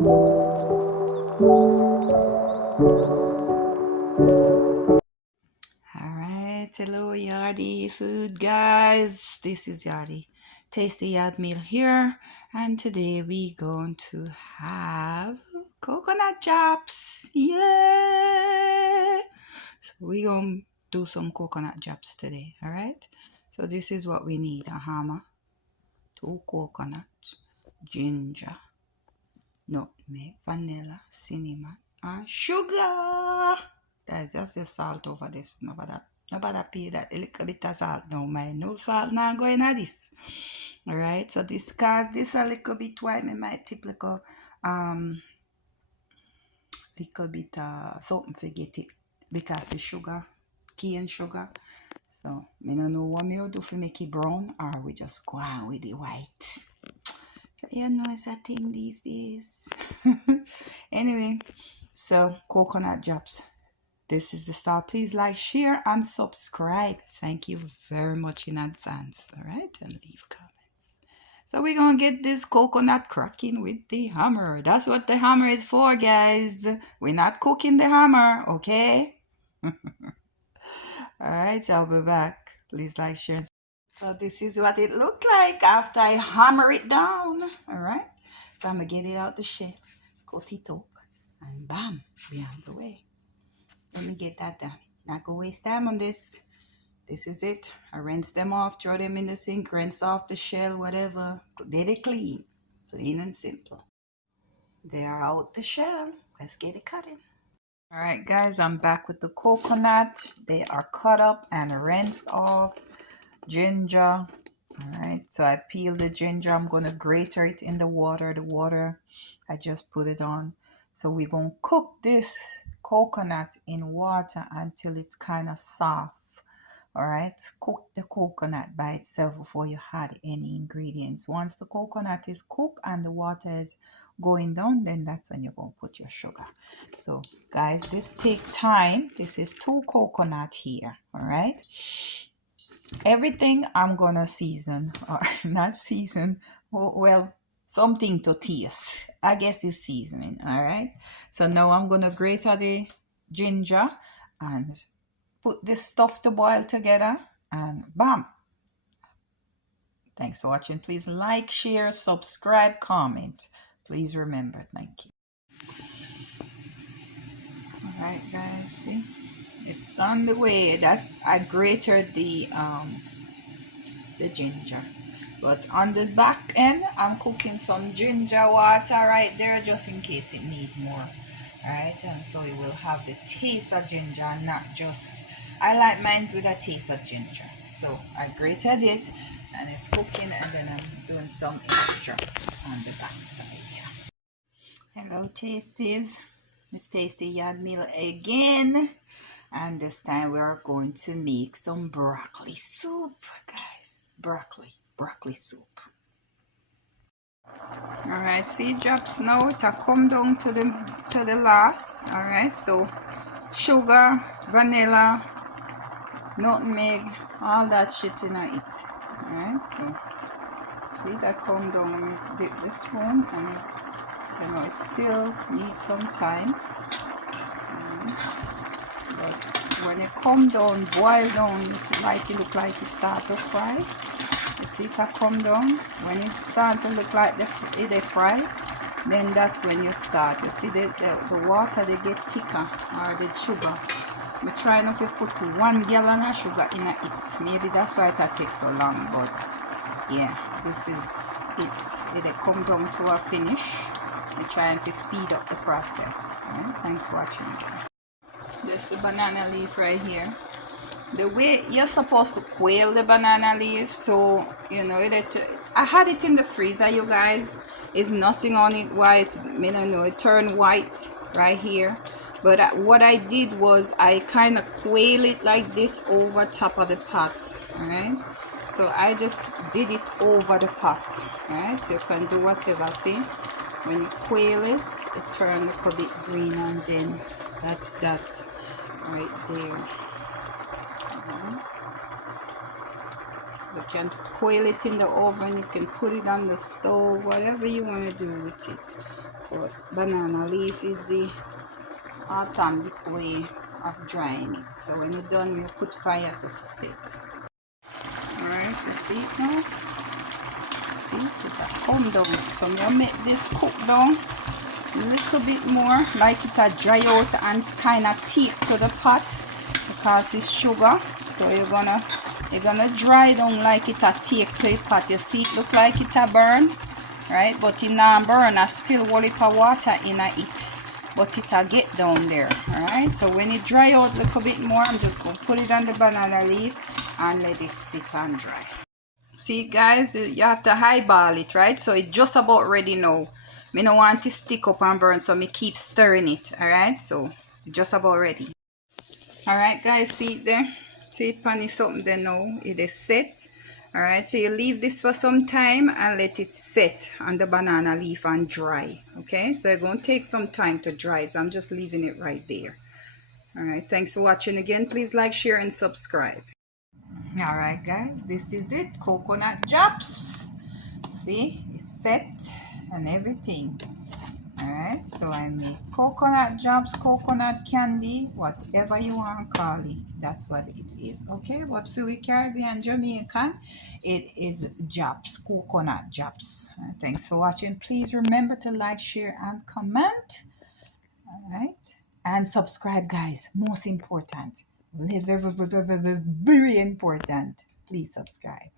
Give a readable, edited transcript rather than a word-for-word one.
Alright, hello Yardi food guys. This is Yardi. Tasty Yard meal here, and today we going to have coconut chops. Yeah! We gonna do some coconut chops today, alright? So this is what we need: a hammer, 2 coconuts, ginger, nutmeg, vanilla, cinnamon, and sugar. That's the salt over this. Nobody pay that a little bit of salt. No, my no salt now going at this. Alright, so this cause this a little bit white, me might tip little bit something to get it because the sugar, cane sugar. So me don't know what me will do for make it brown, or we just go on with the white. So you know it's a thing these days. Anyway, so coconut drops. This is the start. Please like, share, and subscribe. Thank you very much in advance. All right, and leave comments. So we're gonna get this coconut cracking with the hammer. That's what the hammer is for, guys. We're not cooking the hammer, okay? All right, so I'll be back. Please like, share. So this is what it looked like after I hammer it down. All right. So I'm gonna get it out the shell, cut it up, and bam, we're on the way. Let me get that done. Not gonna waste time on this. This is it. I rinse them off, throw them in the sink, rinse off the shell, whatever. Get it clean. Plain and simple. They are out the shell. Let's get it cutting. Alright guys, I'm back with the coconut. They are cut up and rinsed off. Ginger. Alright, so I peel the ginger. I'm gonna grate it in the water. I just put it on. So we're gonna cook this coconut in water until it's kind of soft. Alright, cook the coconut by itself before you add any ingredients. Once the coconut is cooked and the water is going down, then that's when you're going to put your sugar. So guys, this take time. This is 2 coconut here. Alright, everything I'm gonna season, or not season, well, something to taste, I guess is seasoning. Alright, so now I'm gonna grate the ginger and put this stuff to boil together, and bam. Thanks for watching. Please like, share, subscribe, comment. Please remember. Thank you. Alright guys, see, it's on the way. That's I grated the ginger, but on the back end I'm cooking some ginger water right there just in case it needs more. Alright, and so it will have the taste of ginger, not just, I like mine with a taste of ginger. So I grated it and it's cooking, and then I'm doing some extra on the back side here. Hello tasties, it's Tasty Yard meal again, and this time we are going to make some broccoli soup, guys. Broccoli soup. Alright, see, drops now it have come down to the last. Alright, so sugar, vanilla, nutmeg, all that shit in it. Alright, so see that come down. Let me dip the spoon, and it's, you know, it still needs some time. But when it come down, boil down, it's like it look like it start to fry. You see it come down. When it start to look like they fry, then that's when you start. You see the water they get thicker, or the sugar. We try not to put 1 gallon of sugar in it. Maybe that's why it takes so long. But yeah, this is it. It come down to a finish. We try to speed up the process. Right? Thanks for watching. There's the banana leaf right here. The way you're supposed to quail the banana leaf, so you know I had it in the freezer, you guys. It's nothing on it. Why? I don't know. It turned white right here. But what I did was I kind of quail it like this over top of the pots. Alright, so I just did it over the pots. Alright, so you can do whatever. See, when you quail it, it turns a little bit green, and then that's right there. You can quail it in the oven, you can put it on the stove, whatever you want to do with it. But banana leaf is the authentic way of drying it. So when you're done, you put it on yourself to sit. Alright, you see it now? See, it has come down. So I'm going to make this cook down a little bit more, like it a dry out and kind of take to the pot because it's sugar. So you're gonna dry down like it a take to the pot. You see it look like it a burn, right? But it not burn, I still whole heap of water in it. But it a get down there, alright? So when it dry out a little bit more, I'm just gonna put it on the banana leaf and let it sit and dry. See guys, you have to highball it, right? So it's just about ready now. Me don't want to stick up and burn, so me keep stirring it. Alright, so it's just about ready. Alright guys, see it there? See it pan is something there now. It is set. Alright, so you leave this for some time and let it set on the banana leaf and dry. Okay, so it's going to take some time to dry, so I'm just leaving it right there. Alright, thanks for watching again. Please like, share and subscribe. Alright guys, this is it, coconut drops. See, it's set and everything. Alright, so I make coconut drops, coconut candy, whatever you want to call it, that's what it is. Okay, but for we Caribbean Jamaican, it is drops, coconut drops. Thanks for watching. Please remember to like, share and comment. Alright, and subscribe guys, most important. Very, very, very, very, very important. Please subscribe.